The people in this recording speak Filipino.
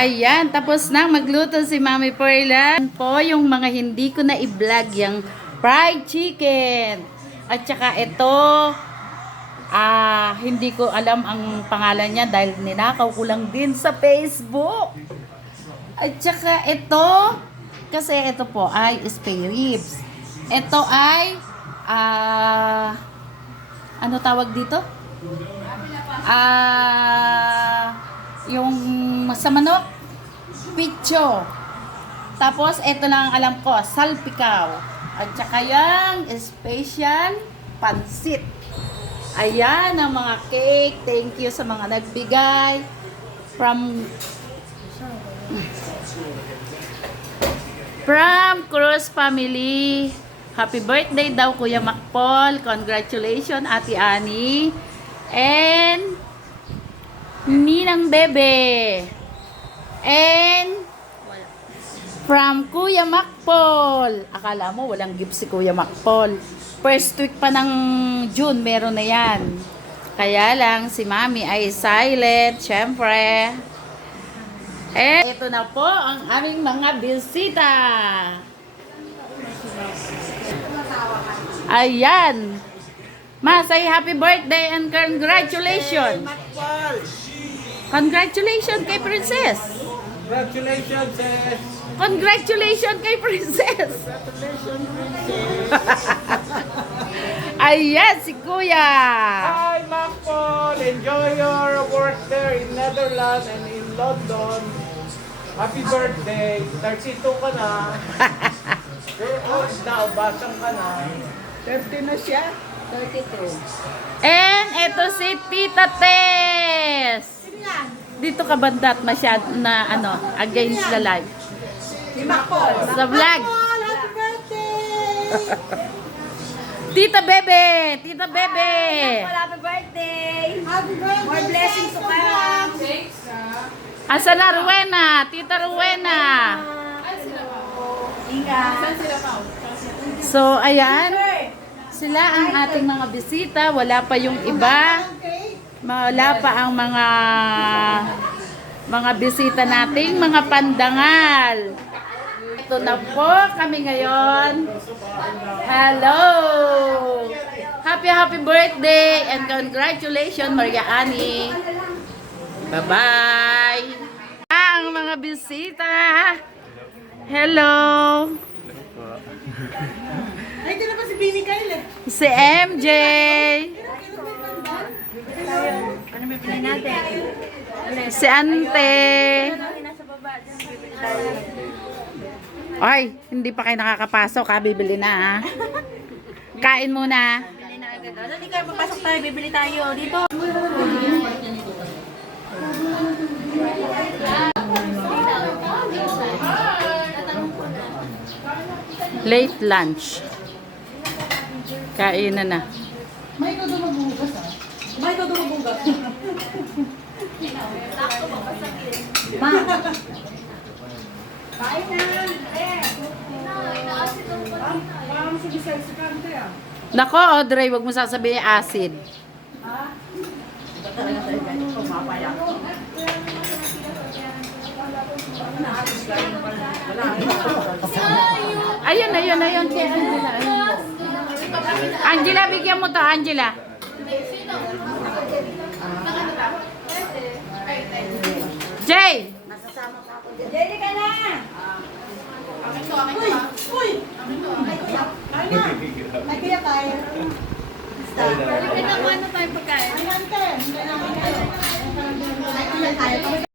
Ayan, tapos na magluto si Mami Perla. Po yung mga hindi ko na i-vlog yung fried chicken. At saka ito, hindi ko alam ang pangalan niya dahil ninakaw ko lang din sa Facebook. At saka ito, kasi ito po ay spare ribs. Ito ay, ano tawag dito? Yung sa manok, picho. Tapos, ito lang ang alam ko, salpikaw. At saka yung special pansit. Ayan ang mga cake. Thank you sa mga nagbigay. From Cruz family. Happy birthday daw Kuya Macpol. Congratulations Ate Ani. And Ninang Bebe. And from Kuya Macpol. Akala mo walang gift si Kuya Macpol. First week pa ng June meron na yan. Kaya lang si Mami ay silent, syempre. Eh, ito na po ang aming mga bisita. Ayan. Ma, say happy birthday and congratulations. Congratulations kay Princess. Congratulations, sis. Congratulations kay Princess. Congratulations, princess. Ayan, si Kuya. Hi, Macpol. Enjoy your work there in Netherlands and in London. Happy birthday. 32 ka na. You're old now. Basang ka na. 30 na siya. 32. And ito si Tita Tess. Dito ka bandat masyad na against the light. Si Macpol. Sa vlog. Happy birthday! Tita Bebe! Tita Bebe! Happy birthday! Happy birthday! More blessings to come. Asa na Rowena? Tita Rowena. Ingat. So, ayan. Sila ang ating mga bisita. Wala pa yung iba. Wala pa ang mga bisita nating mga pandangal. Ito na po kami ngayon. Hello! Happy birthday and congratulations Maria Ani. Bye-bye! Ang mga bisita. Hello! Ay, ito na ba si Bini Kyle eh? Si MJ! Ano may bilhin natin? Si Ante! Nasa baba. Bibili tayo. Ay, hindi pa kayo nakakapasok ha, bibili na ha. Kain muna. Bibili na agad. Ano, di kayo papasok tayo. Bibili tayo. Dito. Late lunch. Kain na. May todo mabugas ah. May todo mabugas. Ma. Kain na. Nako, Audrey, wag mo sasabihin acid. Ayun. Kay Angela. Ayun. Angela, bigyan mo to, Angela. Jay! Jelly ka na. Uy! Kain na. Ay, kaya tayo. Balik na tayo pagkain. Ay, ante. Hindi na tayo.